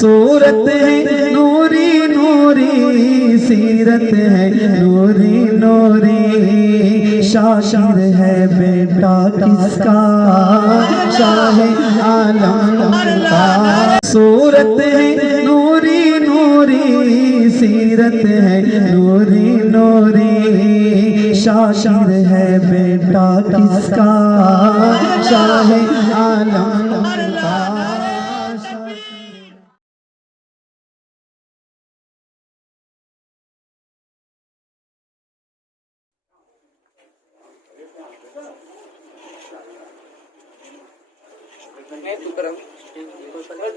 صورت ہے نوری نوری، سیرت ہے نوری نوری، شاعر ہے بیٹا کس کا شاہ عالم کا۔ صورت ہے نوری نوری، سیرت ہے نوری نوری، شاعر ہے بیٹا کس کا شاہ عالم کا۔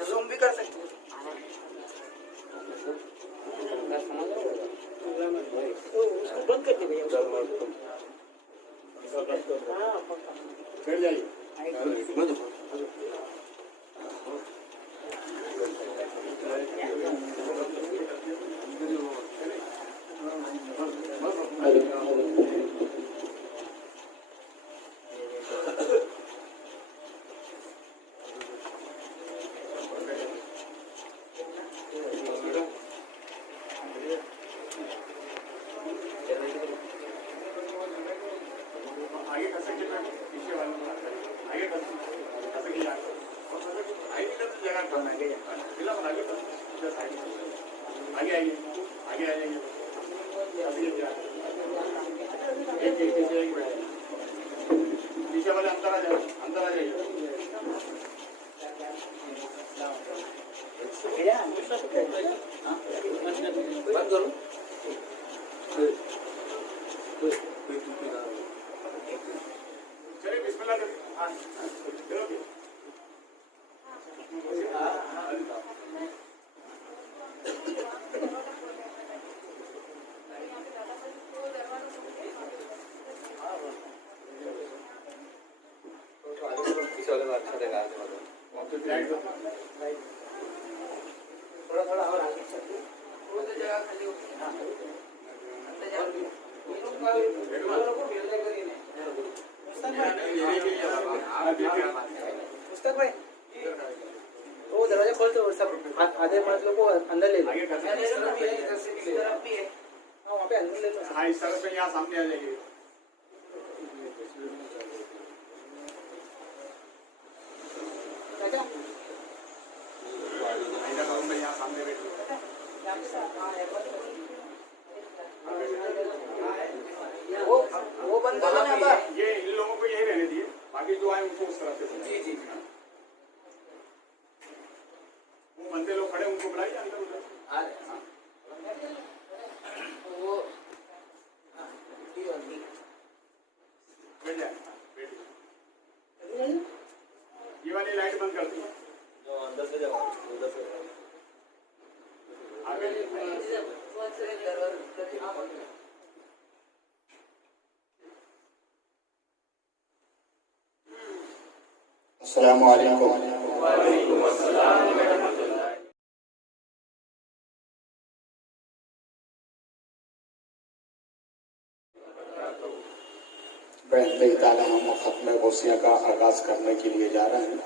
زوم بھی کر سکتے بند کر دیں پیچھے والے اندر آ جائیے بند کرو۔ چلیے بسم اللہ تھوڑا تھوڑا اور آگے جگہ خالی مستق بھائی وہ دروازہ کھولتے سب آدھے پانچ لوگ کو اندر لے لو۔ وہاں پہ اندر لے لو۔ ہاں اس طرف سے یہاں سامنے آ جائے گی۔ وہ بند کرو نا، یہ ان لوگوں کو یہی رہنے دیے، باقی جو آئے ان کو اس طرف سے۔ جی جی وہ بندے لوگ کھڑے ان کو بلائیے اندر ادھر۔ وہ یہ والی لائٹ بند کر دی جو اندر سے جاؤ ادھر سے آگے۔ السلام علیکم۔ وعلیکم السلام ورحمۃ اللہ۔ بہن تعالیٰ ہم ختم غوثیہ کا آغاز کرنے کے لیے جا رہے ہیں۔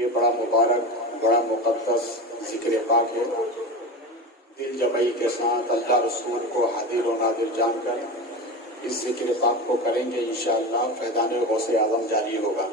یہ بڑا مبارک بڑا مقدس ذکر پاک ہے۔ دل جمعی کے ساتھ اللہ رسول کو حاضر و ناظر جان کر اس ذکر پاک کو کریں گے، انشاءاللہ فیضان غوث اعظم جاری ہوگا۔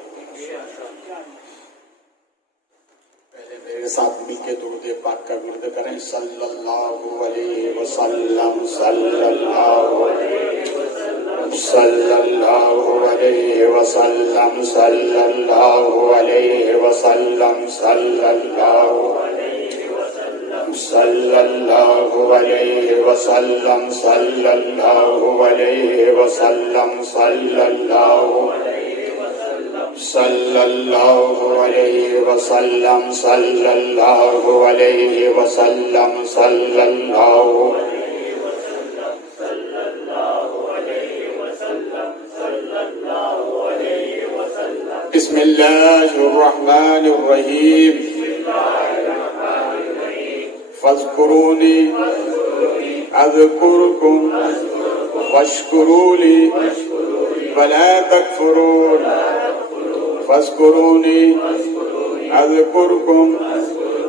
پہلے میرے ساتھ مل کے درود پاک کا ورد کریں۔ صلی اللہ علیہ وسلم، صلی اللہ علیہ وسلم، صلی اللہ علیہ وسلم، صلی اللہ علیہ وسلم، صلی اللہ علیہ وسلم، صلی اللہ علیہ وسلم، صلی اللہ علیہ وسلم، صلی اللہ صلی اللہ علیہ وسلم، صلی اللہ علیہ وسلم، صلی اللہ بسم اللہ الرحمن الرحیم۔ فاذکرونی اذکرکم واشکروا لی ولا تکفرون۔ فاذکرونی اذکرکم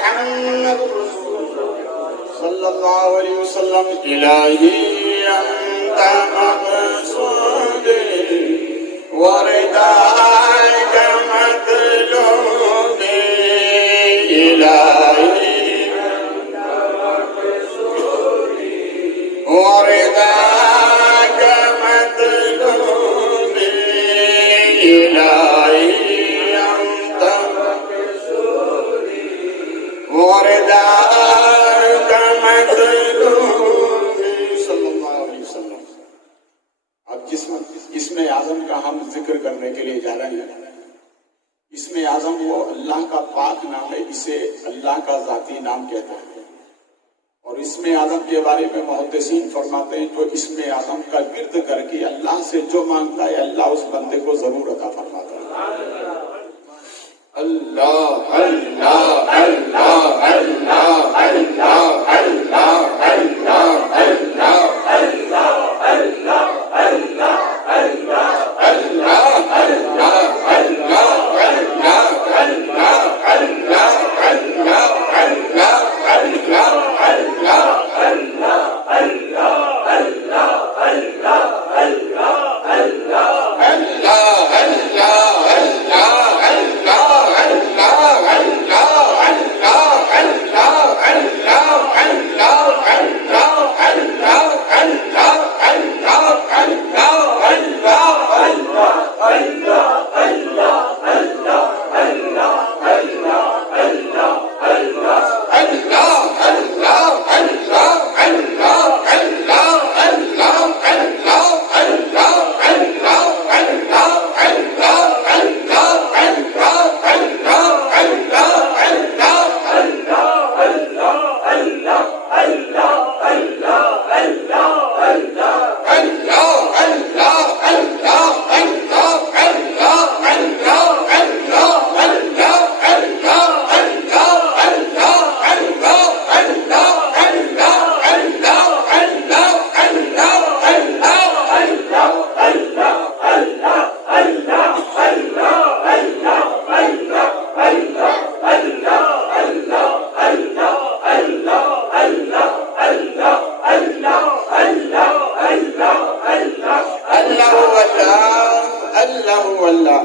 محمد صلی اللہ علیہ وسلم الہی انت مقصودی وردائک مطلوبی الہی وردائک مطلوبی الہی انت وردائک مطلوبی صلی اللہ علیہ وسلم. اب اسم اعظم کا ہم ذکر کرنے کے لیے جا رہے ہیں. اسم اعظم وہ اللہ کا پاک نام ہے، اسے اللہ کا ذاتی نام کہتے ہیں. اور اسم اعظم کے بارے میں محدثین فرماتے ہیں جو اسم اعظم کا ورد کر کے اللہ سے جو مانگتا ہے اللہ اس بندے کو ضرور عطا فرماتا ہے. اللہ اللہ اللہ اللہ اللہ اللہ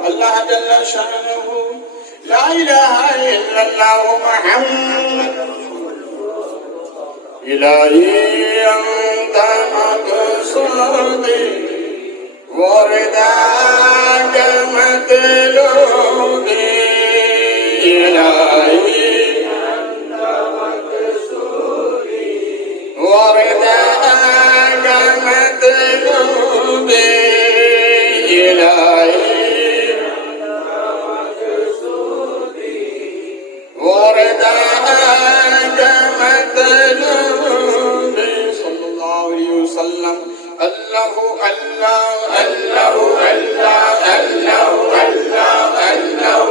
اللہ جل شانہ لا الہ الا اللہ محمد الہی انت مقصودی ورداک مطلوبی الہی انت مقصودی ورداک مطلوبی الہی ورداك مطلوبي صلى الله عليه وسلم. الله الله الله الله الله الله الله الله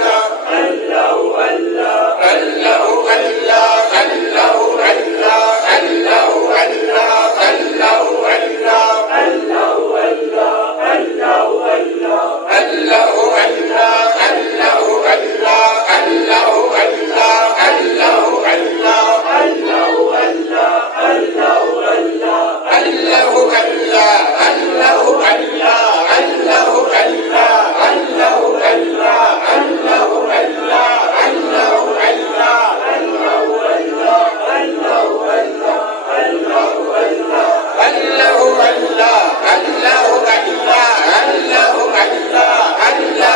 الله الله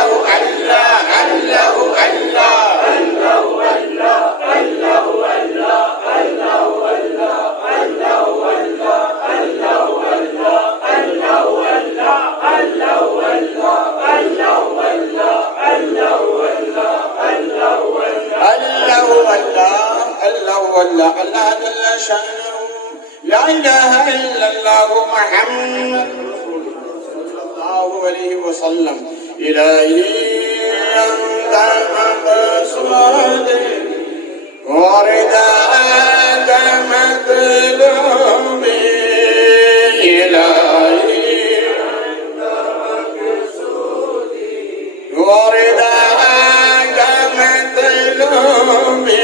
الله الله اللہ جل شانہ لا الہ الا اللہ محمد صلی اللہ علیہ وسلم الہی انت مقصودی ورداک مطلوبی الہی انت مقصودی ورداک مطلوبی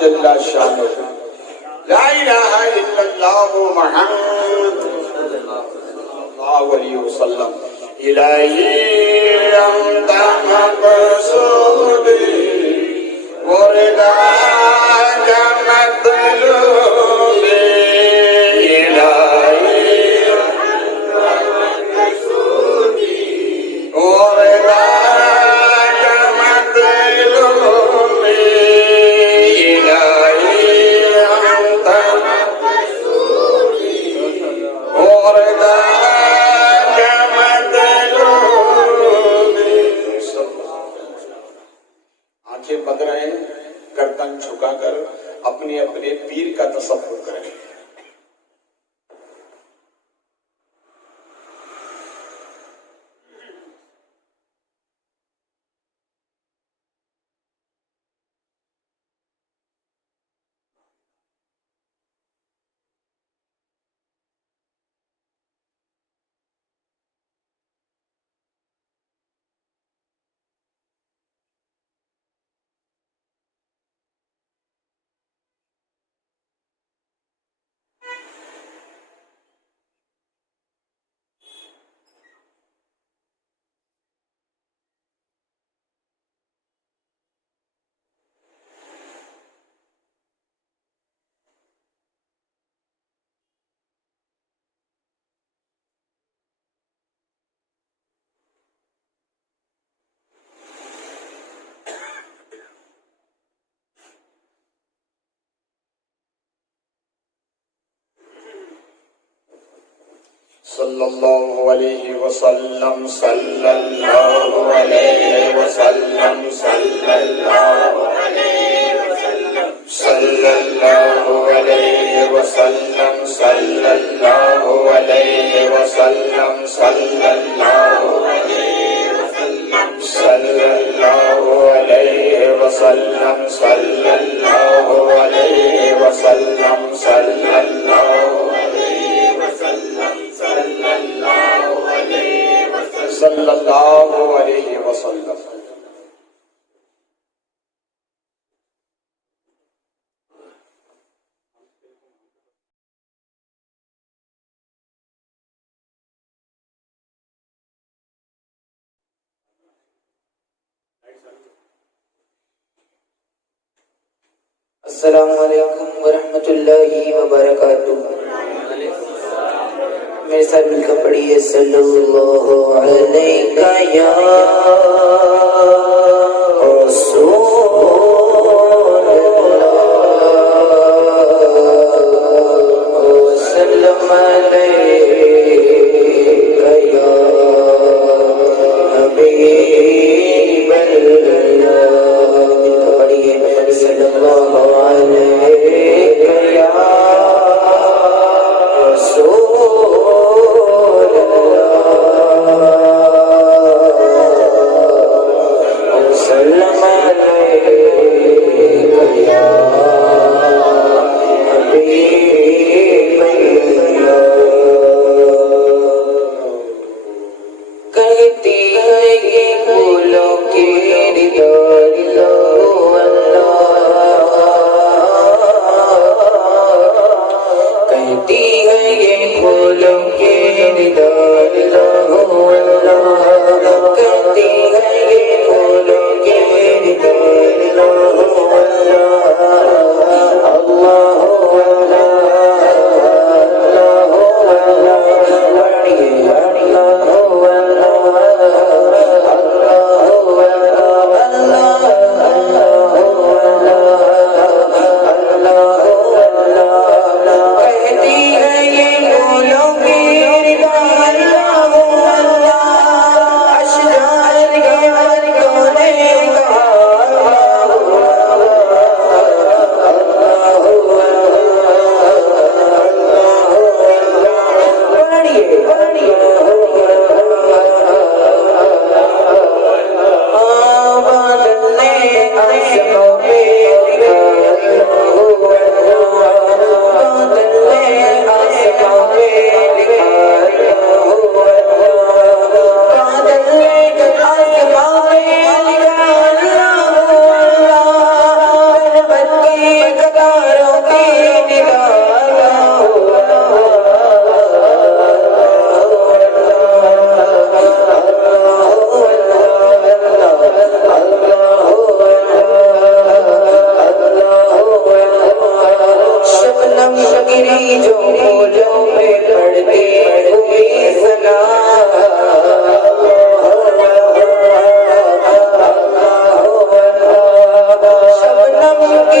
جل شانہ لا الہ الا اللہ محمد صلی اللہ علیہ وسلم الہی انت مقصودی ورداک مطلوبی الہی انت مقصودی ورداک مطلوبی بند رہے گردن جھکا کر اپنے اپنے پیر کا تصور کریں. صلی اللہ علیہ وسلم صلی اللہ علیہ وسلم صلی اللہ علیہ وسلم صلی اللہ علیہ وسلم صلی اللہ علیہ وسلم صلی اللہ علیہ وسلم صلی اللہ علیہ وسلم صلی اللہ علیہ وسلم صلی اللہ صلی اللہ علیہ وسلم. السلام علیکم ورحمۃ اللہ وبرکاتہ. میرے ساتھ مل کر پڑھیے صلی اللہ علیہ یا رسول اللہ وسلم علیہ یا حبیب اللہ. پڑھیے صلی اللہ علیہ یا رسول وسلم علیہ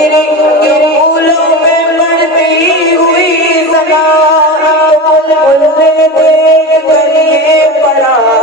میرے پھولوں میں بڑھتی ہوئی سنا بلبل نے دیکھ کر یہ پڑھا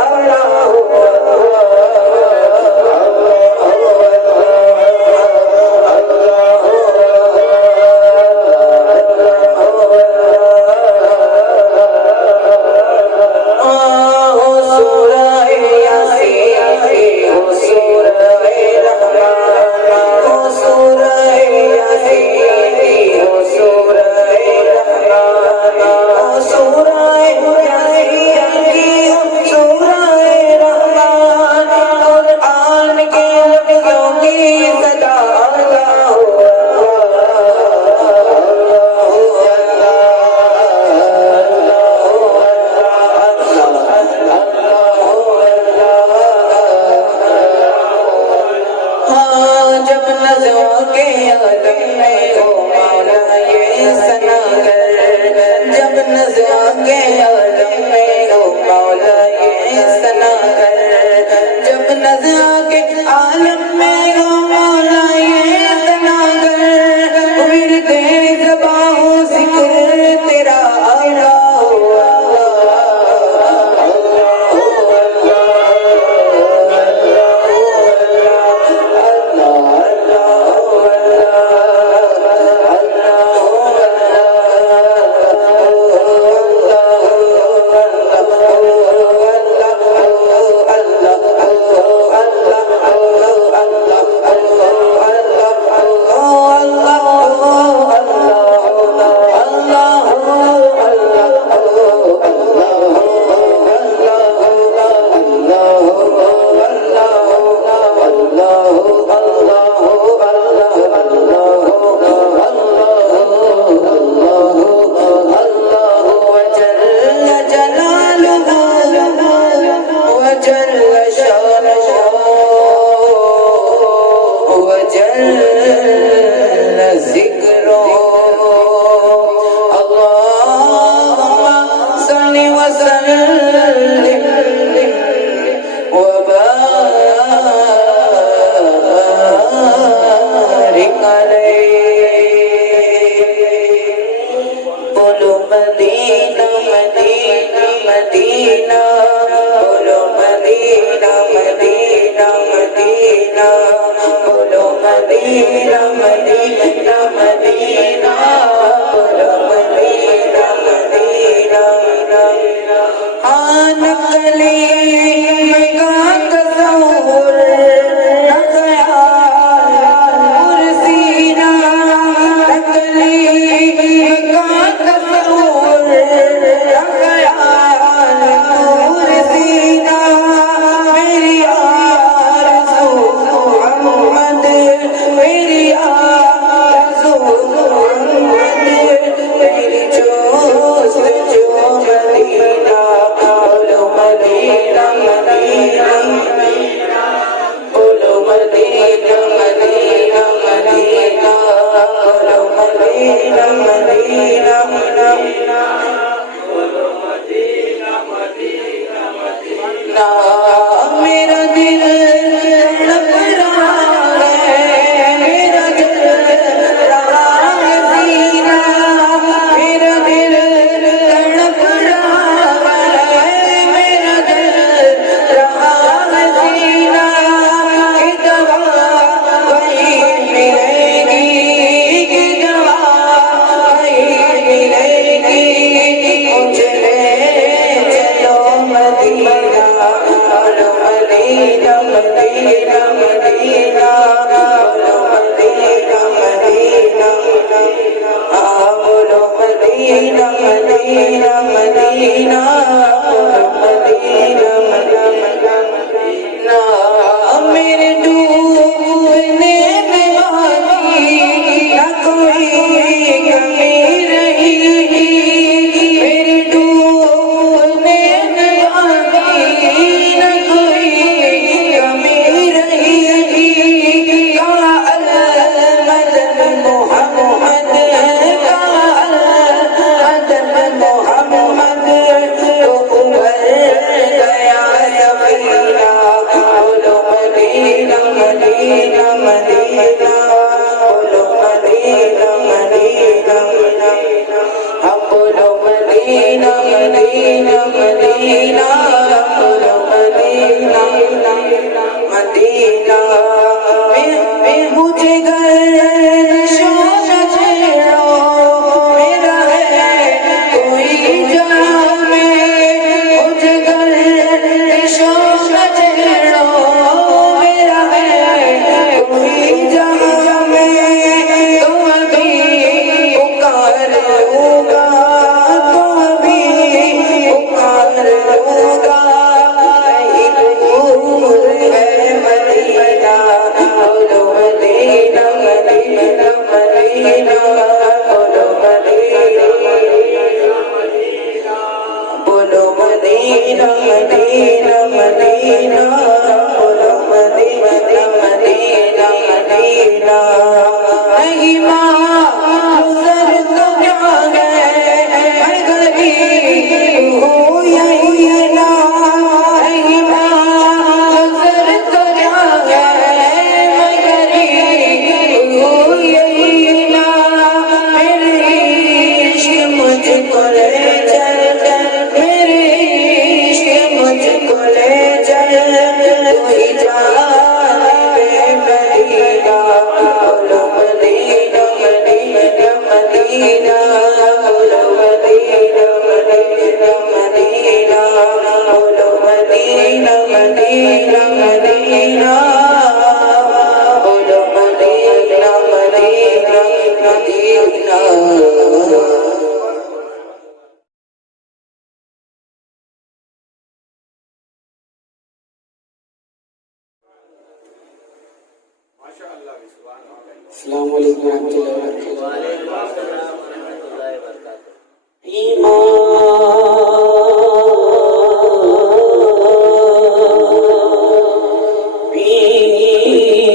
السلام علیکم ورحمۃ اللہ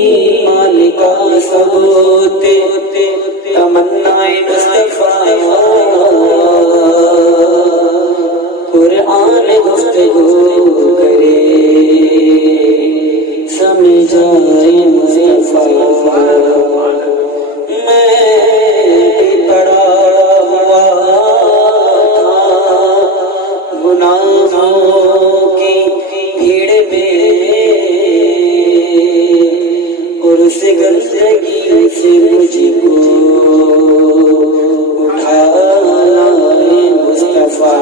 ایمان کا ثبوت تمنائے مصطفیٰ قرآن گفتگو کرے سمجھائے مصطفیٰ میں بھی پڑا ہوا تھا گناہوں کی بھیڑ میں اور اس گندگی سے مجھ کو اٹھا لائے مصطفیٰ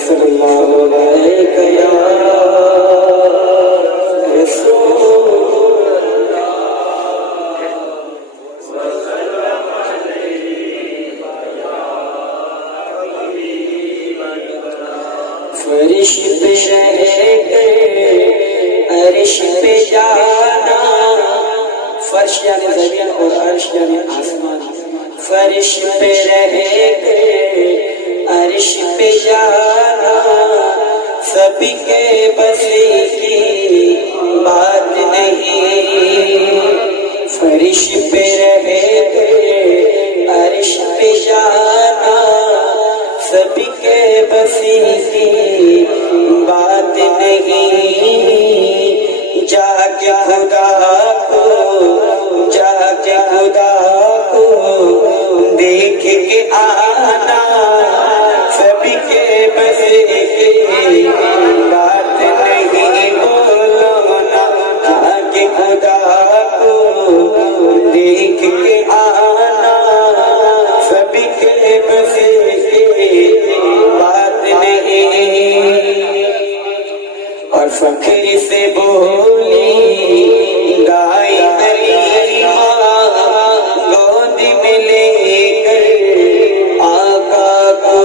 صلی اللہ علیہ یا رسول فرش پہ رہ گئے عرش پہ جانا فرش یعنی زمین اور عرش یعنی آسمان فرش پہ رہ گئے عرش پہ جانا سب کے بس کی بات نہیں فرش پہ رہ گئے عرش پہ جانا سب کے بس کی بات نہیں جا کے خدا کو دیکھ کے آنا سب کے بس کی بات نہیں بولنا جا کے خدا کو دیکھ کے آنا سب کے بس بات نہیں اور فخر سے بولی گائے حلیمہ گود میں لے کر آقا کو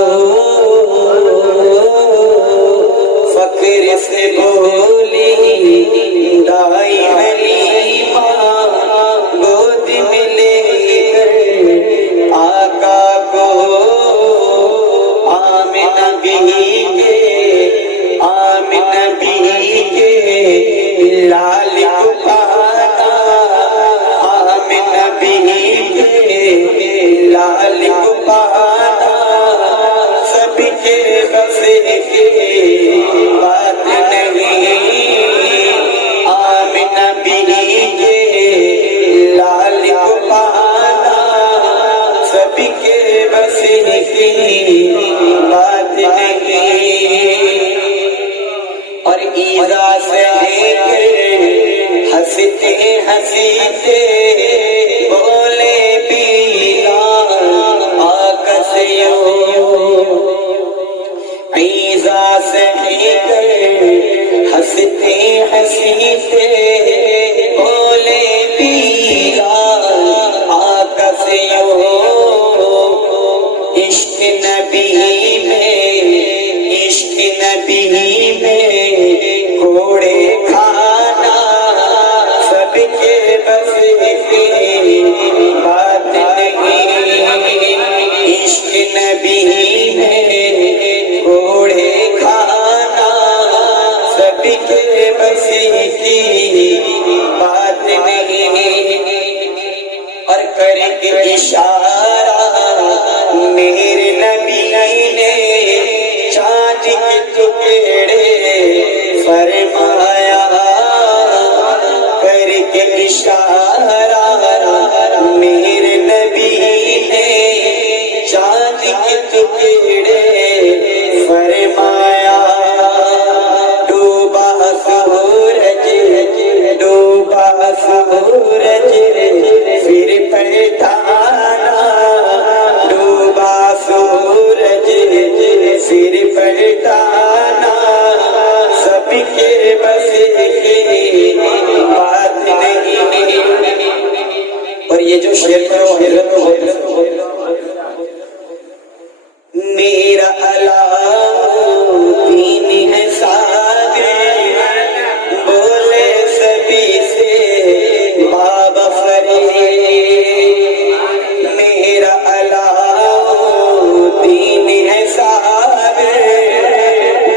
فخر سے بولی گائے حلیمہ گود میں لے کر آقا کو آمنہ بھی کے لال کو پانا آمنہ بھی کے لال کو پانا سب کے بس کی بات نہیں آمنہ بھی کے لال کو پانا سب کے بس کی بات نہیں اور ایزا سے لے کر ہنستے ہنستے کر کے اشارہ میرے نبی نے چاند کے ٹکڑے فرمایا، کر کے اشارہ میرے نبی نے چاند کے ٹکڑے فرمایا، ڈوبا سورج پھر پلٹانا، ڈوبا سورج پھر پلٹانا، سب کے بس کی بات نہیں۔ اور یہ جو شعر کرو حضرت میرا دین ہے سادے، بولے سبھی سے بابا فرید، میرا دین ہے سادے،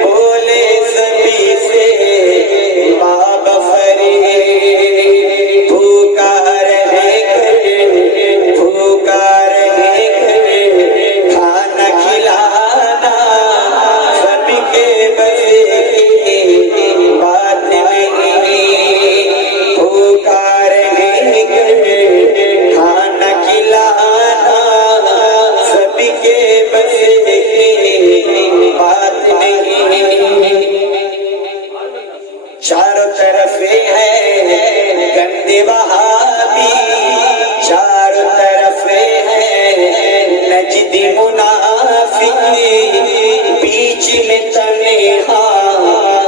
بولے سبھی سے بابا فرید، بھوکا رہے کھانا کھلانا، سب کے بس کی بات نہیں، بھوکا رہے کھانا کھلانا، سب کے بس کی بات نہیں۔ چاروں طرف ہے گندے وہابی، چاروں طرف ہے نجدی منافق، بیچ میں تنہا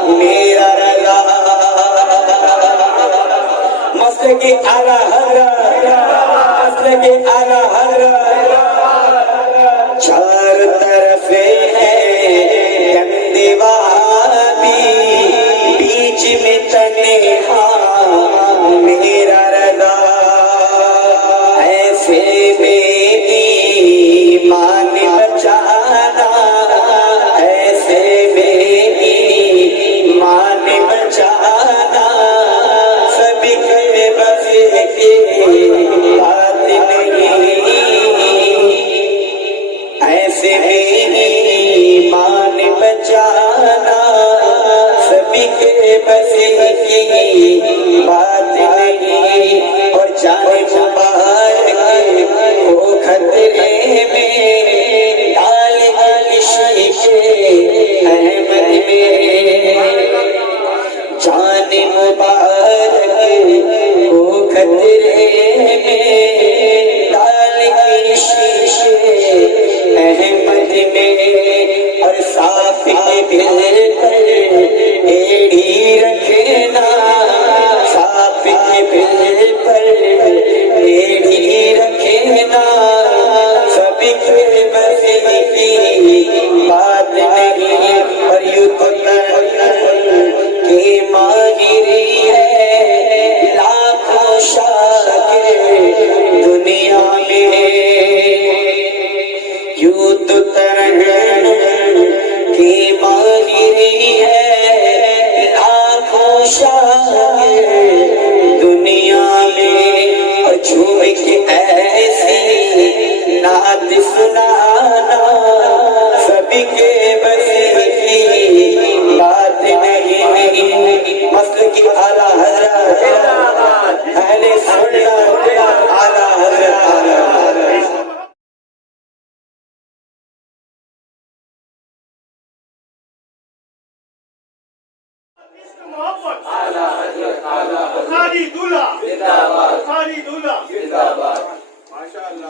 میرا رضا، مسلک اعلیٰ حضرت، مسلک اعلیٰ حضرت، چار طرف ہے گندے وہابی، بیچ میں تنہا میرا رضا، ایسے میں ایمان بچانا، ایسے میں ایمان بچانا، سب کے بس کی بات نہیں، ایسے میں ایمان بچانا، سب کے بس کی بات نہیں۔ اور جان مبارک وہ خطرے میں ڈال عشق احمد میں، جان مبارک وہ خطرے میں ڈال عشق احمد میں، اور صاف کے دل پر ایڑی رکھنا، صاف کے دل پر ایڑی رکھنا، سب کے بس کی بات نہیں۔ اور یوں تو کی ماہری ہے لاکھوں شاکر دنیا میں، یوں تو کی ماہری ہے لاکھوں شاکر دنیا میں، اور جھوم کے ایسی نعت سنانا، سب کے بس کی بات نہیں۔ مسلک کی اعلیٰ حضرت، اہل سنت اعلیٰ حضرت، اعلیٰ حضرت۔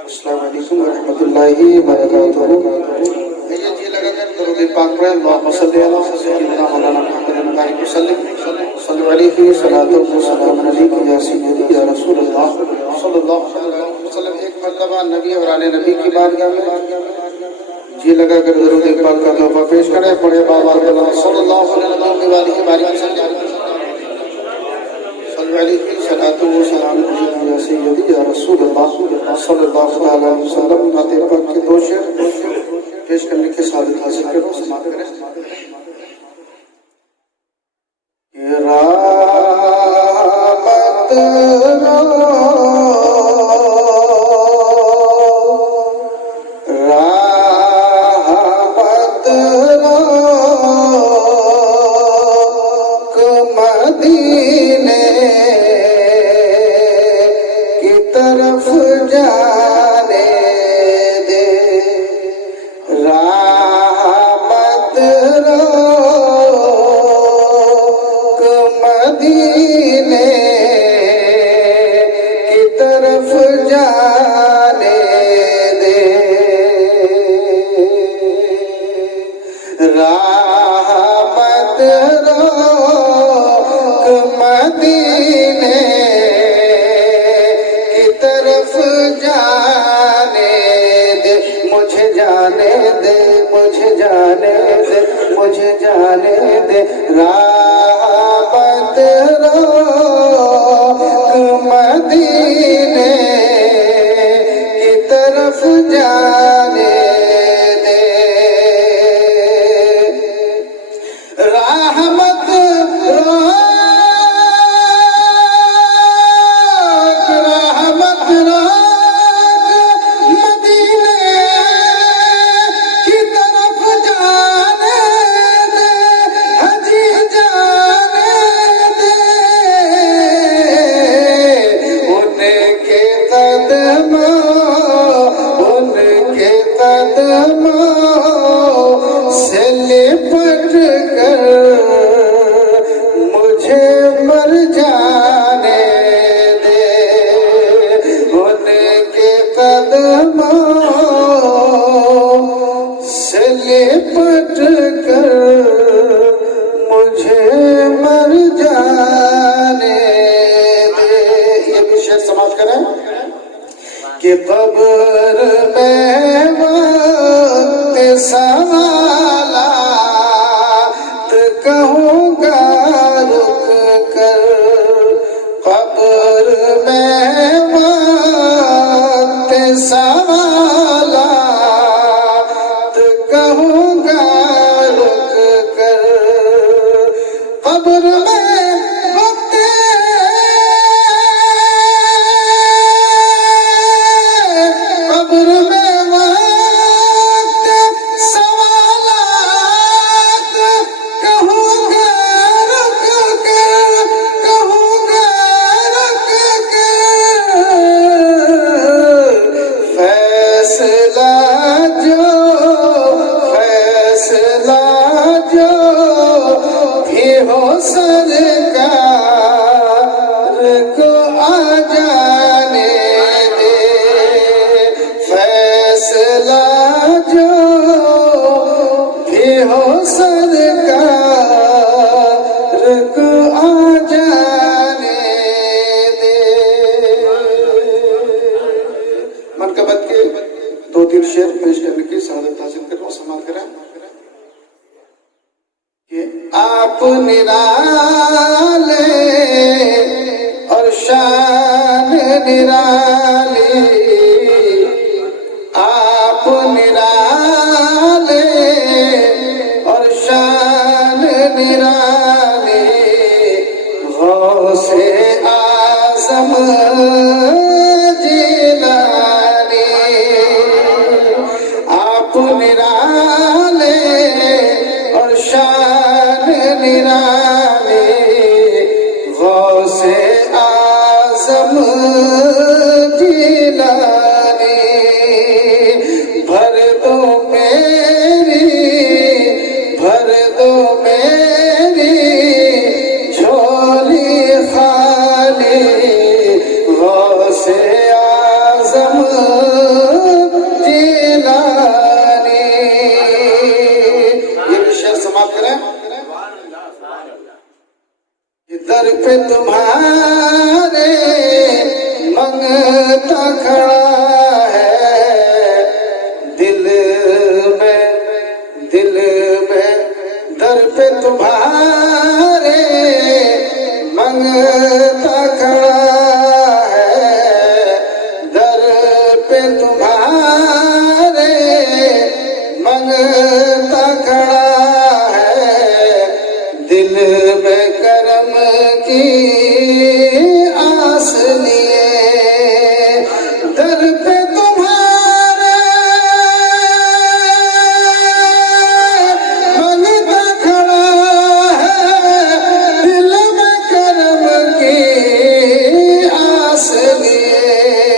السلام علیکم ورحمۃ اللہ وبرکاتہ۔ جی لگا کر درود پاک پڑھیں، اللہم صلی علی سیدنا مولانا محمد وعلیہ وسلم، صلی علیہ صلاۃ و سلام علیک یا سیدی یا رسول اللہ صلی اللہ علیہ وسلم۔ ایک مرتبہ نبی اور آل نبی کی بارگاہ میں جی لگا کر درود پاک کا تحفہ پیش کریں، پڑھے بابا صلی اللہ علیہ وسلم، علیہ صلاۃ و سلام علیک یا سیدی یا رسول اللہ صلی اللہ علیہ وسلم۔ نعت پاک کے دو شعر پیش کرنے کے سعادت حاصل کرو، سماعت کریں۔ رحمت طرف جانے دے راہ مت روک مدینے کی طرف جانے دے راہ مت روک مدینے کی طرف جانے دے مجھے جانے دے مجھے جانے دے مجھے جانے دے راہ مت روک مدینے کی طرف جانے دے راہ مت روک راہ مت روک مدینے کی طرف جانے دے حجی جانے دے ان کے قدموں سے لپٹ کر مجھے مر جانے دے ان کے قدموں سے لپٹ کر مجھے مر جانے دے یہ بھی شعر سماعت کریں کہ قبر میں وقت سوالات کہوں گا رک کر قبر میں وقت سوالات کہوں گا رک کر قبر میں وقت قبر میں وقت سوالات کہوں گا رک کر کہوں گا رک کر فیصلہ جو بھی ہو سرکار کو آ جانے دے فیصلہ جو بھی ہو سرکار کو آ جانے دے منقبت کے دو تین شعر پیش کرنے کی سعادت حاصل کر رہا ہوں سماعت کریں کہ آپ نرالے اور شان نرالی آپ نرالے اور شان نرالی غوث اعظم جیلانی آپ نرالے اور شان نرالی غوث اعظم جیلانی بھر دو میری جھولی خالی غوث اعظم جیلانی یہ بھی شعر سماعت کریں در پہ تمہارے منگتا کھڑا ہے دل میں در پہ تمہارے منگتا کھڑا ہے در پہ تمہارے منگتا کھڑا ہے دل میں کرم کی آس لیے در پہ تمہارے منگتا کھڑا ہے دل میں کرم کی آس لیے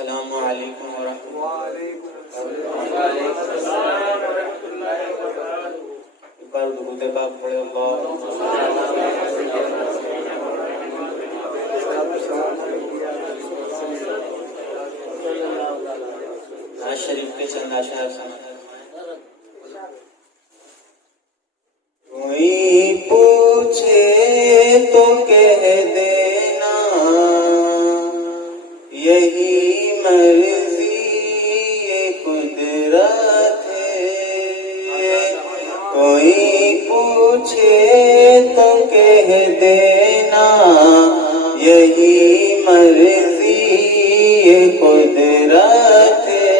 السلام علیکم ورحمۃ اللہ درود پاک پڑھے نواز شریف کے چند اشعار سنائیں۔ کوئی پوچھے تو کہہ دینا یہی مرضی یہ قدرت ہے، کوئی پوچھے تو کہہ دینا یہی مرضی یہ قدرت ہے،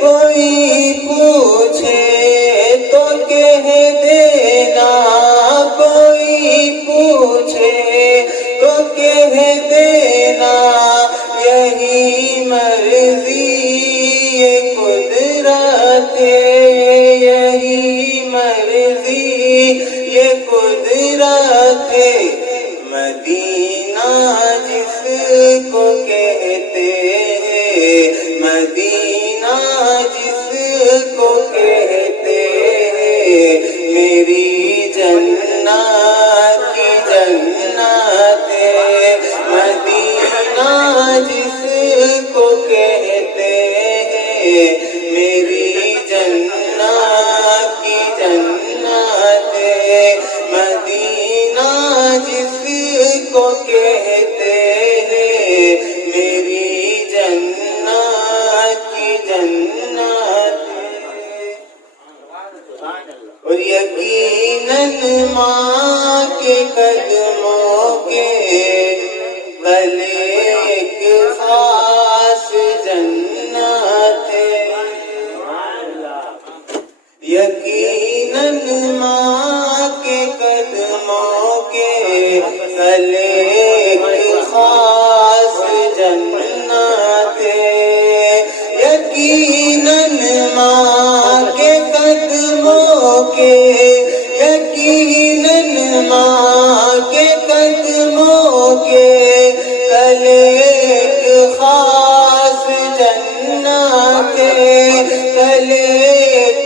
کوئی پوچھے تو کہہ دینا، کوئی پوچھے تو کہہ دینا یہی مرضی یہ قدرت ہے، یہی مرضی یہ قدرت ہے، مدینہ جس کو کہتے ہیں، مدینہ جس کو کہتے ہیں، میری جنت کی جنت ہے، مدینہ جس کو کہتے ہیں، میری جنت کی جنت ہے، مدینہ جس کو کہتے ہیں، میری جنت کی جنت ہے۔ اور یقیناً ماں کے قدموں کے تلے ایک خاص جنت ہے، یقیناً ماں کے قدموں کے تلے ایک خاص جنت ہے، یقیناً ماں کے قدموں کے، یقیناً ماں کے قدموں کے تلے ایک خاص جنت ہے، تلے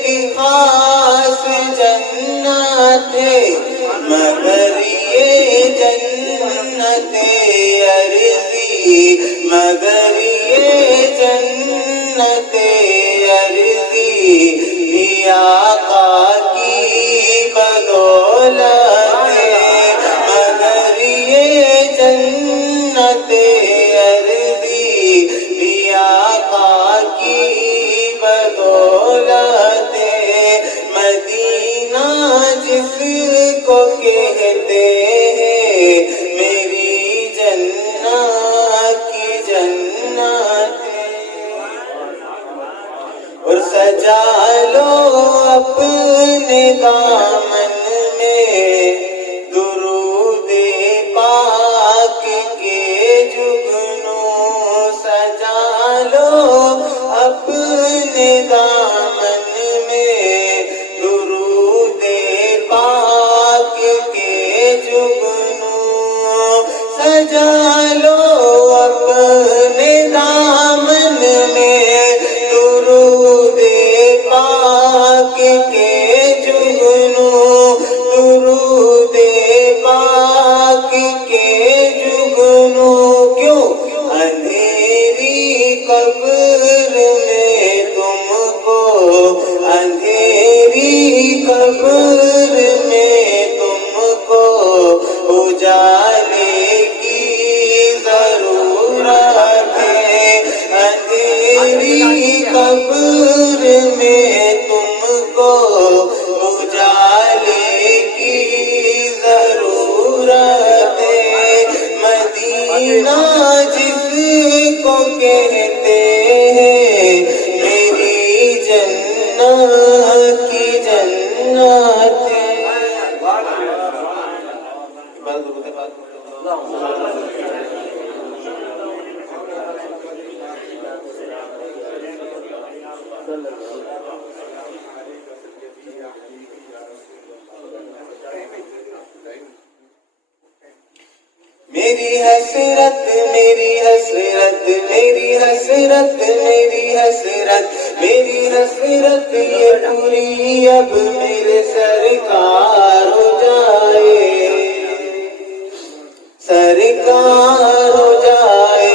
ایک خاص جنت ہے، مگر یہ جنت عرضی، مگر یہ جنت عرضی بھی آقا کی بدولت ہے، مگر یہ جنت عرضی بھی آقا کی بدولت ہے، مدینہ جس کو کہتے ہیں، میری جنت کی جنت ہے۔ اور سجا لو اپنے دامن میں درود پاک کے جگنوں، سجا لو اپنے دامن میں درود پاک کے جگنوں، سجا لو اپنے دامن میں درود پاک کے جگنوں، درود پاک کے جگنوں، کیوں اندھیری قبر میں تم کو، اندھیری قبر میں تم کو اجالے کی ضرورت ہے، اندھیری قبر میں تم کو اجالے کی ضرورت ہے، مدینہ جس کو کہتے ہیں، میری جنت کی جنت ہے۔ میری حسرت میری حسرت میری حسرت یہ پوری اب میرے سرکار ہو جائے، سرکار ہو جائے۔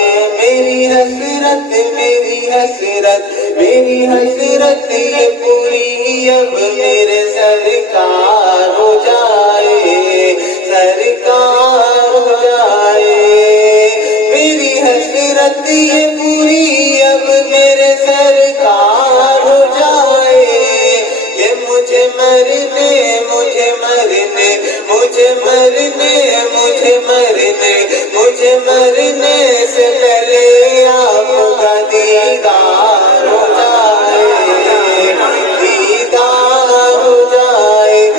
میری حسرت یہ پوری اب میرے سرکار ہو جائے، سرکار ہو جائے۔ میری حسرت یہ پوری اب میرے سرکار ہو جائے، کہ مجھے مرنے سے پہلے آپ کا دیدار ہو جائے، دیدار ہو جائے۔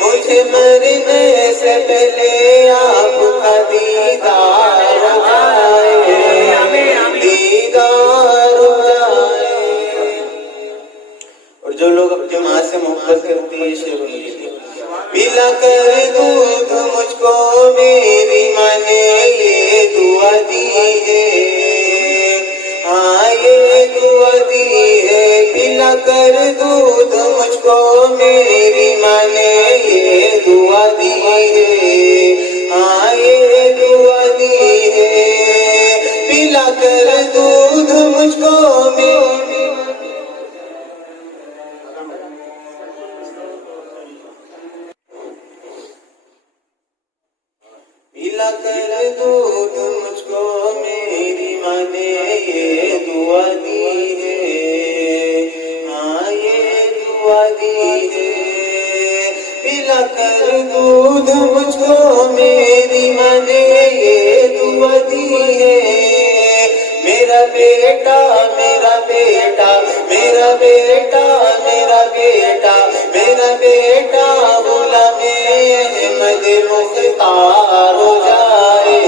مجھے مرنے سے پہلے آپ کا دیدار ہو جائے، دیدار ہو جائے۔ اور جو لوگ اپنی ماں سے محبت کرتے ہیں شروع پلا کر دودھ مجھ کو میری ماں نے یہ دعا دی ہے، ہاں یہ دعا دی ہے۔ پلا کر دودھ مجھ کو میری ماں نے یہ دعا دی ہے، ہاں یہ دعا دی ہے۔ پلا کر دودھ مجھ کو پلا کر دودھ مجھ کو میری ماں نے یہ دعا دی ہے، ہاں یہ دعا دی ہے۔ پلا کر دودھ مجھ کو میری ماں نے یہ دعا دی ہے۔ میرا بیٹا میرا بیٹا میرا بیٹا میرا بیٹا میرا بیٹا غلام احمد مختار ہو جائے،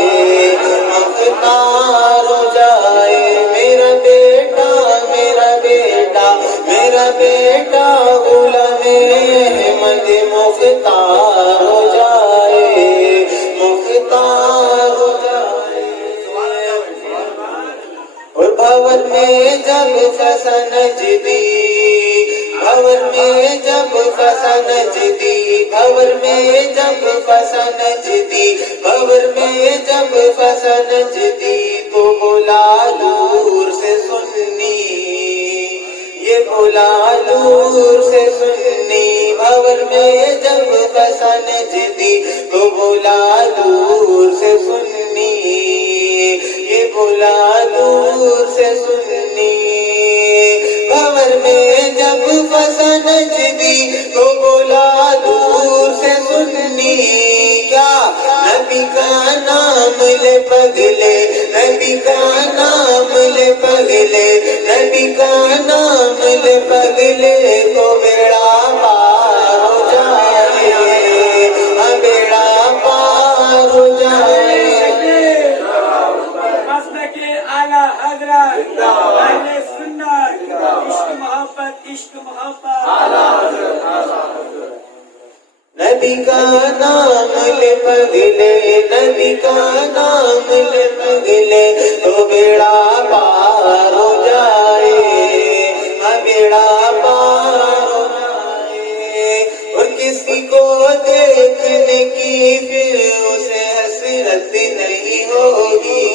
مختار ہو جائے۔ میرا بیٹا میرا بیٹا میرا بیٹا غلام احمد مختار ہو جائے، مختار ہو جائے۔ اور بھور میں جب پھنسا نجدی، بھور میں جب پھنسا نجدی، بھور میں جب پھنسا نجدی، بھور میں جب پھنسا نجدی، تو بولا دور سے سننی، یہ بولا دور سے سننی۔ بھور میں جب پھنسا نجدی، تو بولا دور سے سننی، یہ بولا دور سے سننی۔ بھور میں جب پھنسا نجدی، تو بولا دور سے سننی۔ کیا نبی کا نام لے پگلے، نبی کا نام لے پگلے، نبی کا نام لے پگلے، تو بیڑا پار ہو جائے، بیڑا پار ہو جائے۔ نبی کا نام لے پگلے، نبی کا نام لے پگلے، تو بیڑا پار ہو جائے، بیڑا پار ہو جائے۔ اور کسی کو دیکھنے کی پھر اسے حسرت نہیں ہوگی،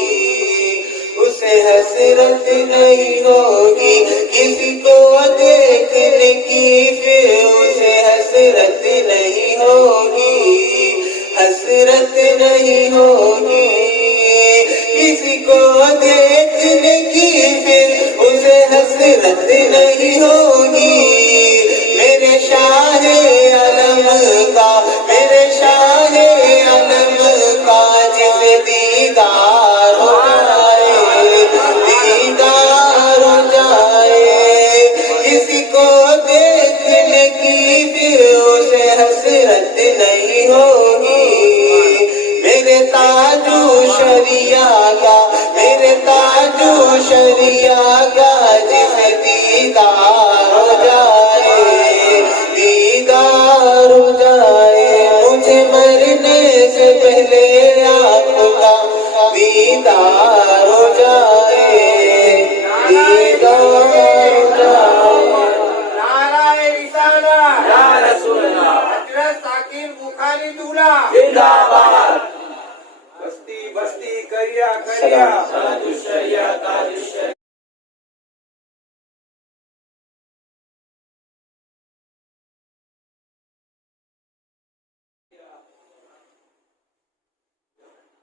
اسے حسرت نہیں ہوگی۔ کسی کو دیکھنے کی پھر اسے حسرت نہیں ہوگی، حسرت نہیں ہوگی۔ کسی کو دیکھنے کی پھر اسے حسرت نہیں ہوگی۔ میرے شاہ علم کا، میرے شاہ علم کا جسے دیدار ہو جائے، دیدار ہو جائے۔ کسی کو دیکھنے کی پھر اسے حسرت نہیں ہوگی۔ میرے تاجو شریعہ کا، میرے تاجو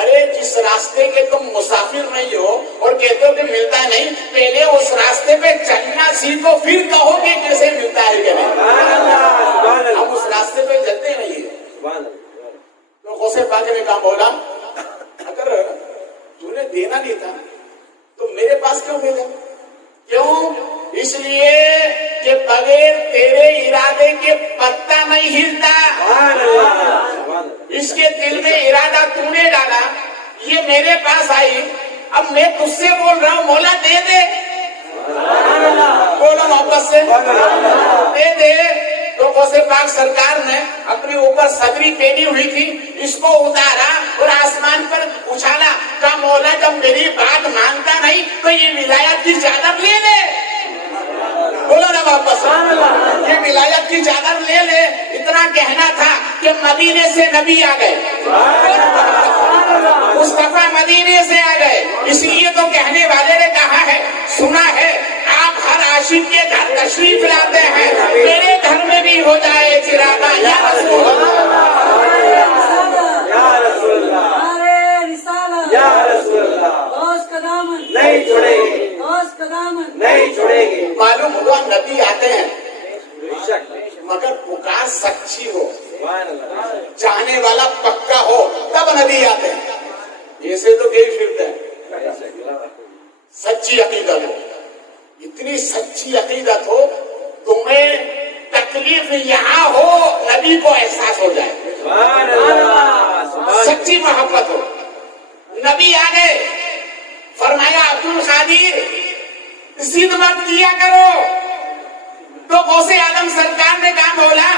ارے جس راستے کے تم مسافر نہیں ہو اور کہتے ہو کہ ملتا نہیں, پہلے اس راستے پہ چلنا سیکھو, پھر کہو کہ کیسے ملتا ہے کہ نہیں. ہم اس راستے پہ چلتے نہیں ہیں. تو غوث پاک نے کہا مولا اگر تو نے دینا نہیں تھا تو میرے پاس کیوں بھیجا؟ کیوں؟ اس لیے کہ بغیر تیرے ارادے کے پتا نہیں ہلتا. اس کے دل میں ارادہ تو نے ڈالا, یہ میرے پاس آئی, اب میں تجھ سے بول رہا ہوں مولا دے دے. بولو محبت سے دے دے. تو غوث پاک سرکار نے اپنے اوپر صدری پہنی ہوئی تھی, اس کو اتارا اور آسمان پر اچھالا. کہا مولا جب میری بات مانتا نہیں تو یہ ولایت کی چادر لے لے. بولو نا واپس, یہ ولایت کی چادر لے لے. اتنا کہنا تھا کہ مدینے سے نبی آ گئے, مصطفیٰ مدینے سے آ گئے. اس لیے تو کہنے والے نے کہا ہے, سنا ہے آپ ہر عاشق کے گھر تشریف لاتے ہیں, میرے گھر میں بھی ہو جائے چراغا یا رسول اللہ. نہیں چھوڑیں گے. معلوم ہوا نبی آتے ہیں مگر پکار سچی ہو, چاہنے والا پکا ہو, تب نبی آتے ہیں. ایسے تو گئی پھرتے ہیں. سچی عقیدت ہو, اتنی سچی عقیدت ہو تمہیں تکلیف یہاں ہو نبی کو احساس ہو جائے. سچی محبت ہو. نبی آ گئے, فرمایا عبد القادر ضد مت کیا کرو. تو غوث اعظم سرکار نے کہا مولا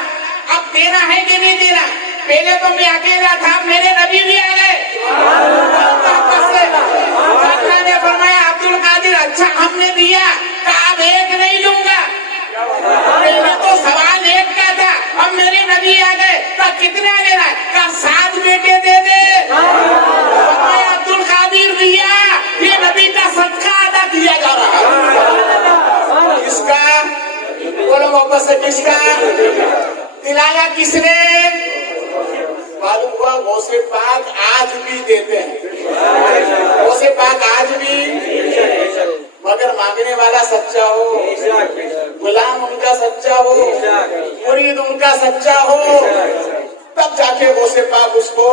اب دینا ہے کہ نہیں دینا؟ پہلے تو میں اکیلا تھا, میرے نبی بھی آ گئے. اللہ نے فرمایا عبد القادر اچھا ہم نے دیا, کہا اب ایک نہیں لوں گا. پہلے تو سوال ایک کا تھا, اب میرے نبی آ گئے, کہا کتنا لینا ہے؟ کہا 7 بیٹے دے دے. فرمایا عبد القادر دیا, یہ نبی کا صدقہ ادا کیا جا رہا ہے. اس کا بولو واپس سے, کس کا دلایا کس نے؟ معلوم ہوا غوث پاک آج بھی دیتے ہیں. غوث پاک آج بھی, مگر مانگنے والا سچا ہو, غلام ان کا سچا ہو, مرید ان کا سچا ہو, تب جا کے غوث پاک اس کو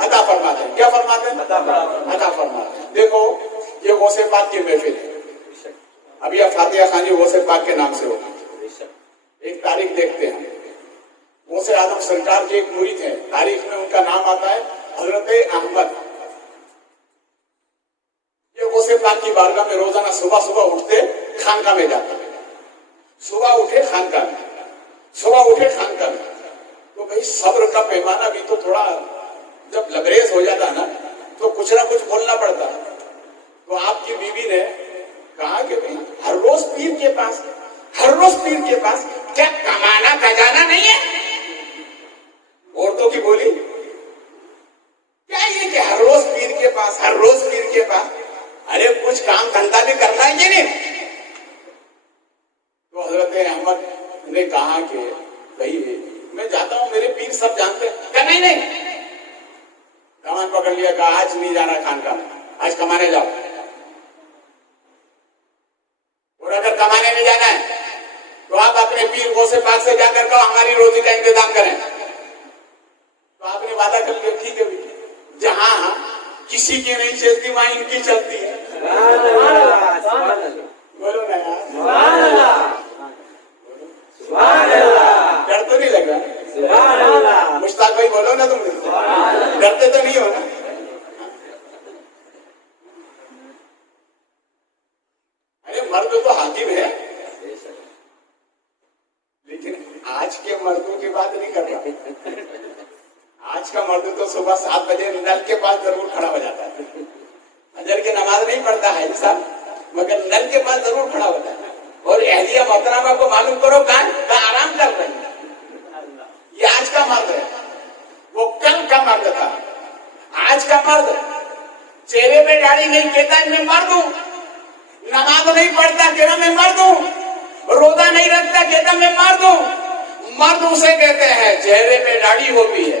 عطا فرماتے ہیں. کیا فرماتے ہیں؟ عطا فرماتے ہیں. دیکھو یہ غوث پاک کی محفل ہے. ابھی آپ فاتحہ خوانی غوث پاک کے نام سے ہوگی. ایک تاریخ دیکھتے ہیں. غوث اعظم سرکار کے ایک مرید ہے, تاریخ میں ان کا نام آتا ہے حضرت احمد. یہ غوث پاک کی بارگاہ میں روزانہ صبح صبح اٹھتے خانقاہ میں جاتے. صبح اٹھے خانقاہ میں, صبح اٹھے خانقاہ میں. تو بھائی صبر کا پیمانہ بھی تو تھوڑا جب لبریز ہو جاتا نا تو کچھ نہ کچھ بولنا پڑتا. تو آپ کی بیوی نے کہا کہ بھائی ہر روز پیر کے پاس, ہر روز پیر کے پاس, کیا کمانا کھجانا نہیں ہے؟ عورتوں کی بولی کیا یہ کہ ہر روز پیر کے پاس, ہر روز پیر کے پاس. ارے کچھ کام دھندا بھی کرنا ہے کہ نہیں؟ تو حضرت احمد نے کہا کہ بھائی میں جاتا ہوں, میرے پیر سب جانتے ہیں. کہ نہیں نہیں, دامن پکڑ لیا, کہا آج نہیں جانا خانقاہ میں, آج کمانے جاؤ. اور اگر کمانے نہیں جانا ہے تو آپ اپنے پیر غوث پاک سے جا کر کہو ہماری روزی کا انتظام کریں. تو آپ نے وعدہ کر لیا ٹھیک ہے, جہاں کسی کی نہیں چلتی وہاں ان کی چلتی ہے. بولو نا یار, ڈر تو نہیں لگ رہا؟ مشتاق بھائی بولو نا, تم ڈرتے تو نہیں ہو نا؟ ارے مرد تو حاکم ہے, لیکن آج کے مردوں کی بات نہیں کر رہا. آج کا مرد تو صبح 7 بجے نل کے پاس ضرور کھڑا ہو جاتا ہے. فجر کی نماز نہیں پڑھتا ہے انسان, مگر نل کے پاس ضرور کھڑا ہوتا ہے. اور اہلیہ محترمہ کو معلوم کرو کہاں آرام کر رہے ہیں. یہ آج کا مرد ہے, وہ کل کا مرد تھا. آج کا مرد چہرے پہ داڑھی نہیں کہتا ہے میں مرد ہوں, نماز نہیں پڑھتا کہتا میں مرد ہوں, روزہ نہیں رکھتا کہتا میں مرد ہوں. مرد اسے کہتے ہیں چہرے پہ داڑھی ہوتی ہے,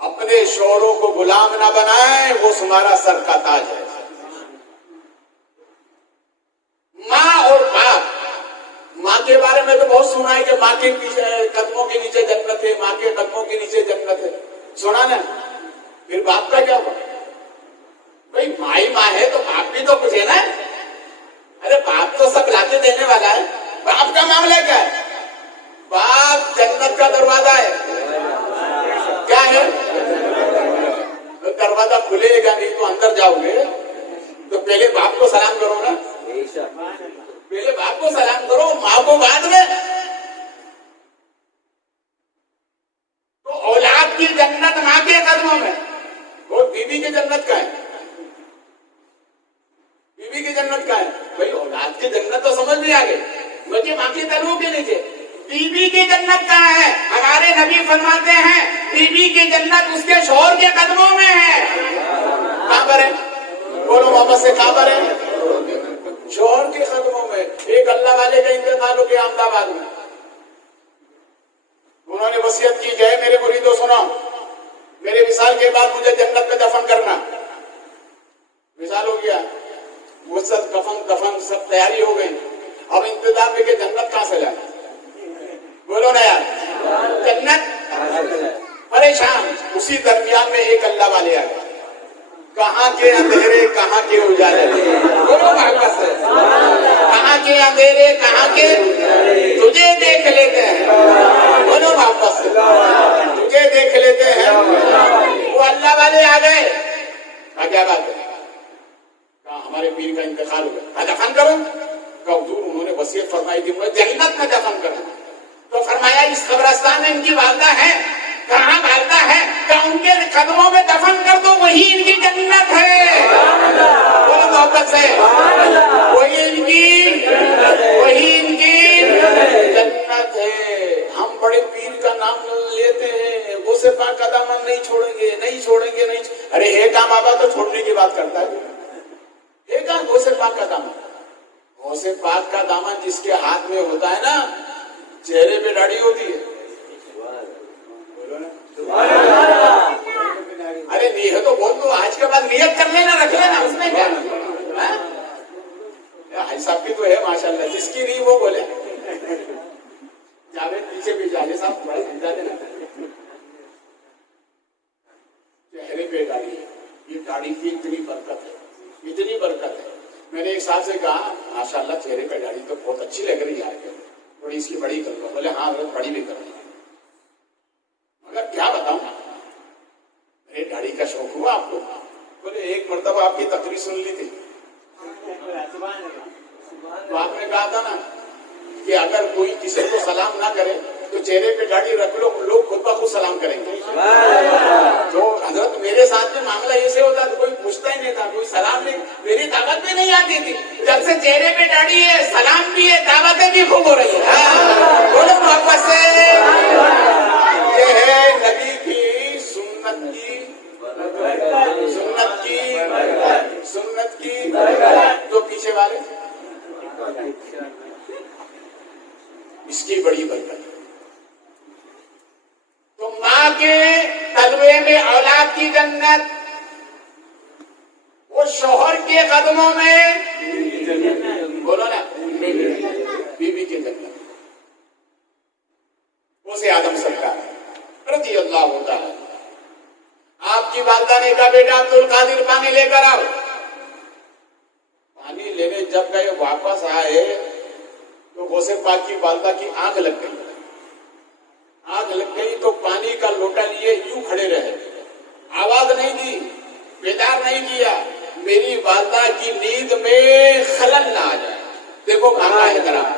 اپنے شوہروں کو غلام نہ بنائیں، وہ تمہارا سر کا تاج ہے. ماں اور باپ، ماں کے بارے میں تو بہت سنا ہے کہ ماں کے پیچھے قدموں کے نیچے جنت ہے، ماں کے قدموں کے نیچے جنت ہے، سنا نا. پھر باپ کا کیا ہوا؟ بھائی ماں ہی ماں ہے تو باپ بھی تو کچھ ہے نا. ارے باپ تو سب لاتے دینے والا ہے، باپ کا معاملہ کیا ہے؟ باپ جنت کا دروازہ ہے. کیا ہے؟ دروازہ کھلے گا نہیں تو اندر جاؤ گے تو پہلے باپ کو سلام کرو نا. پہلے باپ کو سلام کرو، ماں کو بعد میں. تو اولاد کی جنت ماں کے قدموں میں. اور بیوی کی جنت کا ہے؟ بیوی کی جنت کا ہے. بھائی اولاد کی جنت تو سمجھ میں آ گئی، مجھے ماں کی قدموں کے نیچے. بیوی کی جنت کہاں ہے؟ ہمارے نبی فرماتے ہیں بیوی کی جنت اس کے شوہر کے قدموں میں ہے. کہاں پر ہے؟ بولو واپس سے، کہاں پر ہے؟ شوہر کے قدموں میں. ایک اللہ والے کا انتقال ہو گیا احمد آباد میں. انہوں نے وصیت کی کہ میرے مریدوں سنو، میرے وصال کے بعد مجھے جنت میں دفن کرنا. وصال ہو گیا، وہ سب کفن دفن سب تیاری ہو گئی. اب انتظار میں کہ جنت کہاں سے جائے. بولو نا یار، جنت پریشان. اسی درمیان میں ایک اللہ والے آ گئے. کہاں کے اندھیرے کہاں کے اجالے. بولو واپس سے، کہاں کے اندھیرے کہاں کے تجھے دیکھ لیتے ہیں. بولو واپس سے، تجھے دیکھ لیتے ہیں. وہ اللہ والے آ گئے. کیا بات ہے؟ کہا ہمارے پیر کا انتقال ہو گیا، دفن کرو. کہ حضور انہوں نے وصیت فرمائی تھی مجھے جنت میں دفن کرنا. تو فرمایا اس قبرستان میں ان کی والدہ ہے. کہاں والدہ ہے؟ کہ ان کے قدموں میں دفن کر دو، وہی ان کی جنت ہے. بولو محبت سے، وہی ان کی جنت ہے. ہم بڑے پیر کا نام لیتے ہیں، غوث پاک کا دامن نہیں چھوڑیں گے، نہیں چھوڑیں گے، نہیں. ارے ہے کام آبا تو چھوڑنے کی بات کرتا ہے. ہے کام غوث پاک کا دامن. غوث پاک کا دامن جس کے ہاتھ میں ہوتا ہے نا، چہرے پہ داڑھی ہوتی ہے. ارے نیت تو بول دو، آج کے بعد نیت کر لینا، رکھ لینا، اس میں کیا. بھائی صاحب کی تو ہے ماشاءاللہ، جس کی نہیں وہ بولے. جاوید پیچھے بھی جاوید صاحب بڑا سمجھا دینا. چہرے پہ داڑھی ہے، یہ داڑھی کی اتنی برکت ہے، اتنی برکت ہے. میں نے ایک صاحب سے کہا ماشاءاللہ چہرے پہ داڑھی تو بہت اچھی لگ رہی ہے، تھوڑی اس کی بڑی کر لو. بولے ہاں حضرت بڑی بھی کر لو. مگر کیا بتاؤں، میرے داڑھی کا شوق ہوا آپ کو. بولے ایک مرتبہ آپ کی تقریر سن لی تھی، تو آپ نے کہا تھا نا کہ اگر کوئی کسی کو سلام نہ کرے تو چہرے پہ داڑھی رکھ لو، لوگ خود بخود سلام کریں گے. تو حضرت میرے ساتھ میں معاملہ ایسے ہوتا تو کوئی پوچھتا ہی نہیں تھا، کوئی سلام نہیں، میری دعوت بھی نہیں آتی تھی. جب سے چہرے پہ داڑھی ہے، سلام بھی ہے، دعوتیں بھی خوب ہو رہی ہیں. بولو محبت سے. یہ ہے نبی کی سنت کی جو پیچھے والے اس کی بڑی برکت. تو ماں کے تلوے میں اولاد کی جنت، وہ شوہر کے قدموں میں بولو نا بیوی کی جنت. اسے آدم سرکار رضی اللہ تعالی، آپ کی والدہ نے کہا بیٹا عبد القادر پانی لے کر آؤ. پانی لینے جب گئے واپس آئے تو غوث پاک کی والدہ کی آنکھ لگ گئی. آنکھ لگ گئی تو پانی کا لوٹا لیے یوں کھڑے رہے، آواز نہیں دی، بیدار نہیں کیا. میری والدہ کی نیند میں خلل نہ آ جائے. دیکھو ماں کا احترام.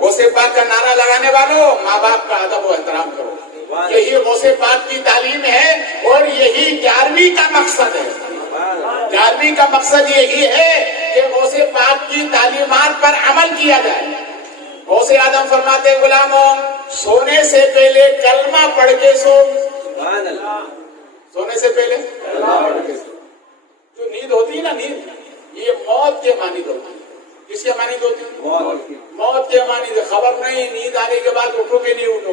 غوث پاک کا نعرہ لگانے والوں، ماں باپ کا ادب و احترام کرو. یہی غوث پاک کی تعلیم ہے اور یہی 11ویں کا مقصد ہے. 11ویں کا مقصد یہی ہے کہ غوث پاک کی تعلیمات پر عمل کیا جائے. غوث آدم فرماتے غلاموں، سونے سے پہلے کلمہ پڑھ کے سو. سونے سے پہلے جو نیند ہوتی ہے نا، نیند یہ موت کے مانند ہوتی ہے. کس کے مانند ہوتی ہے؟ موت کے مانند. خبر نہیں نیند آنے کے بعد اٹھو کہ نہیں اٹھو.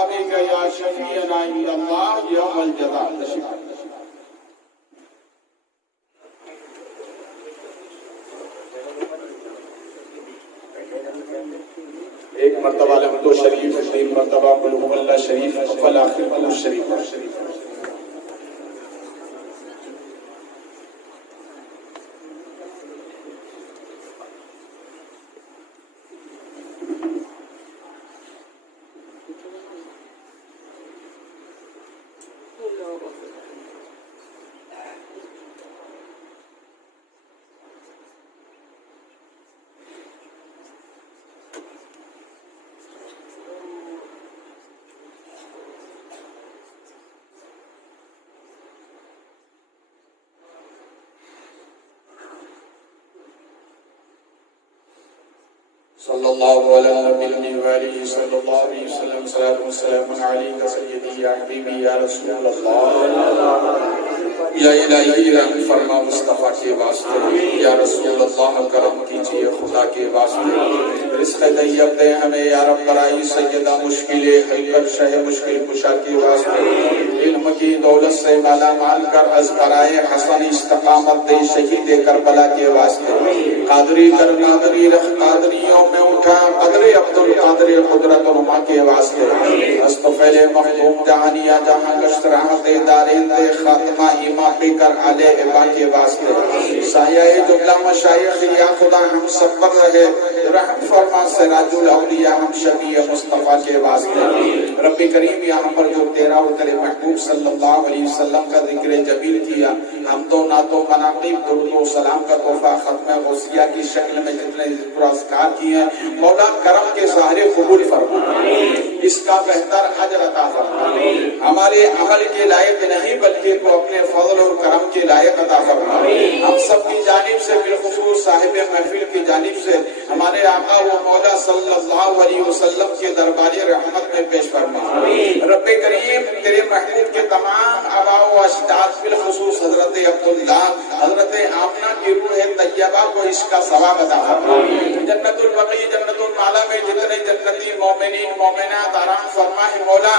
وأصحابك يا شفيعنا عند الله يوم الجزاء. ایک مرتبہ الحمد شریف، 3 مرتبہ قل هو اللہ شریف، فالآخر قل شریف. صلی اللہ علیہ نبی وآلہ صلی اللہ علیہ وسلم. صلاۃ و سلام علیک سیدی یا حبیبی یا رسول اللہ. یا الہی رحم فرما مصطفیٰ کے واسطے، یا رسول اللہ کرم کیجیے خدا کے واسطے. رزق طیب دے ہمیں یا رب برائی سیدہ مشکل حل کر شہ مشکل کشا کے واسطے. علم کی دولت سے مالا مال کر از برائے حسن استقامت دے شہید کربلا کے واسطے. قادری کر قادری رخ قادریوں میں اٹھا قدر عبد القادر قدرت الما کے واسطے. استفیل مخدوم جہانیہ جہاں گشت راحت دارین دے خاتمہ ایمان پہ کر آلے عبا کے واسطے. سایہ جملہ مشایخ یا خدا ہم سب پر رہے رحم فرما سراج الاولیاء ہم شفیع مصطفیٰ کے واسطے. رب کریم یہاں پر جو تیرا اور تیرے محبوب صلی اللہ علیہ وسلم کا ذکر جمیل کیا، ہم تو نعت و مناقب درود و سلام کا تحفہ ختم غوثیہ کی شکل میں جتنے پرسکار کیے ہیں مولا کرم کے سہارے قبول فرما، اس کا بہتر اجر عطا فرما. ہمارے عمل کے لائق نہیں بلکہ تو اپنے فضل اور کرم کے لائق عطا فرما. ہم سب کی جانب سے بالخصوص صاحب محفل کی جانب سے ہمارے آقا و مولا صلی اللہ علیہ وسلم کے دربار رحمت میں پیش فرما. رب کریم تیرے محبوب کے تمام آباء و اجداد بالخصوص حضرت عبداللہ حضرت آمنہ کی روح طیبہ کو اس کا ثواب عطا فرما. جنت البقیع جنت المعلا میں جتنے جنتی مومنین مومنات آرام فرما ہے مولا،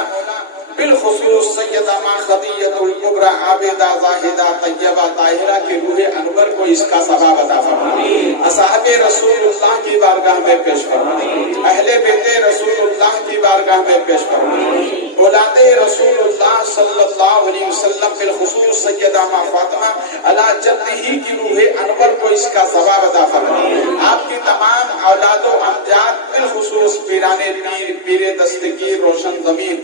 بالخصوص سیدہ ماں خدیجہ الکبریٰ عابدہ زاہدہ طیبہ طاہرہ کی روح انور کو اس کا ثواب عطا فرما. اصحاب رسول اللہ کی بارگاہ میں پیش فرما، اہل بیت رسول اللہ کی بارگاہ میں پیش فرما، اولاد رسول اللہ صلی اللہ علیہ وسلم بالخصوص سیدہ ماں فاطمہ علی جدہ کی روح انور کو اس کا ثواب عطا فرما. آپ کی تمام اولاد و امجاد بالخصوص پیران پیر پیر دستگیر روشن ضمیر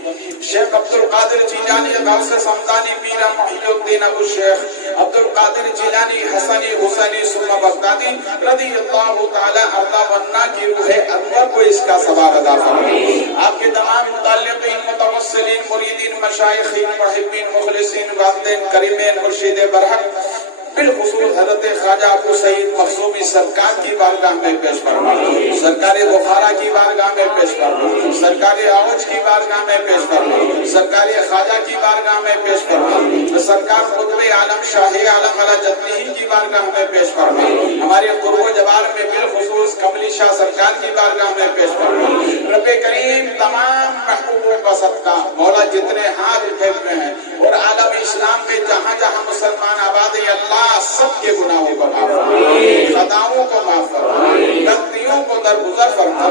شیخ عبد القادر جیلانی غوث سمدانی پیر محی الدین ابو شیخ عبد القادر جیلانی حسنی حسینی ثم بغدادی رضی اللہ تعالی عنہ ونا کی روح انور کو اس کا ثواب عطا فرما. آپ کے تمام متعلقین متوسلین مریدین مشائخین محبین مخلصین والدین کریمین مرشد برحق بالخصوص حضرت خواجہ ابو سعید مخزومی سرکار کی بارگاہ میں پیش فرما، سرکار بخارا کی بارگاہ میں پیش فرما، سرکار آوج کی بارگاہ میں پیش فرما، سرکار خواجہ کی بارگاہ میں پیش فرما، سرکار قطب عالم شاہ عالم علی جدہ کی بارگاہ میں پیش فرما. ہمارے قرب و جوار میں بالخصوص کملی شاہ سرکار کی بارگاہ میں پیش فرما. رب کریم تمام محبوبوں کا صدقہ مولا جتنے ہاتھ اٹھے ہوئے ہیں اور عالم اسلام میں جہاں جہاں مسلمان آباد ہیں اللہ سب کے گناہوں کو معاف فرما، خطاؤں کو معاف فرما، غلطیوں کو درگزر فرما،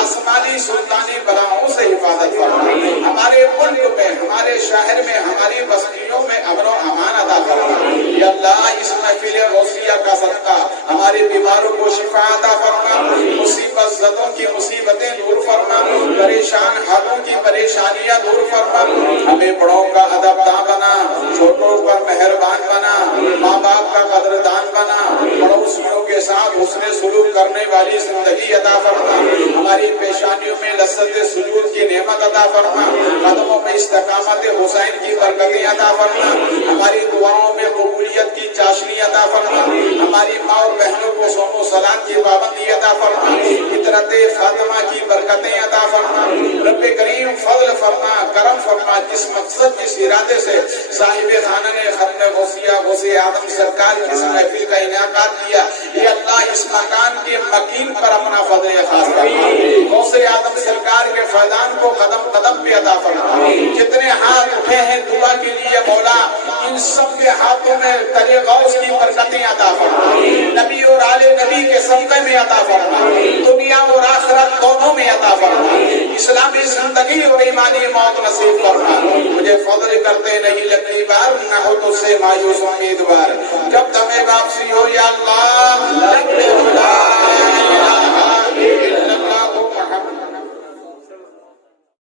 آسمانی سلطانی بلاؤں سے حفاظت فرما. ہمارے ملک میں ہمارے شہر میں ہماری بستیوں میں امن و امان عطا فرما. یا اللہ اس محفل غوثیہ کا صدقہ ہمارے بیماروں کو شفا عطا فرما، مصیبت زدوں کی مصیبتیں دور فرما، پریشان حالوں کی پریشانیاں دور فرما. ہمیں بڑوں کا ادب داں بنا، چھوٹوں پر مہربان بنا، ماں باپ کا قدردان بنا، پڑوسیوں کے ساتھ حسن سلوک کرنے والی زندگی عطا فرما. ہماری پیشانیوں میں لذت سجود کی نعمت عطا فرما، قدموں میں استقامت حسین کی برکتیں عطا فرما. ہماری دعاؤں میں قبولیت کی چاشنی عطا فرما. ہماری ماں اور بہنوں کو صوم و صلات کی پابندی عطا فرما، فطرت فاطمہ کی برکتیں عطا فرما. رب کریم فضل فرما کرم فرما. جس مقصد جس ارادے سے صاحب خانہ نے ختم غوثیہ غوث آدم سرکار کی اس محفل کا انعقاد کیا، یہ اللہ اللہ اس مکان کے مکین پر اپنا فضل خاص فرما، غوث اعظم سرکار کے فیضان کو قدم قدم پہ عطا فرما۔ جتنے ہاتھ اٹھے ہیں دعا کے لیے مولا، ان سب کے ہاتھوں میں ترے غوث کی برکتیں عطا فرما، نبی اور آل نبی کے صدقے میں عطا فرما، دنیا اور آخرت دونوں میں عطا فرما، اسلامی زندگی اور ایمانی موت نصیب فرما۔ مجھے فضل کرتے نہیں لگتی بار، نہ ہو تو سے مایوس امیدوار، جب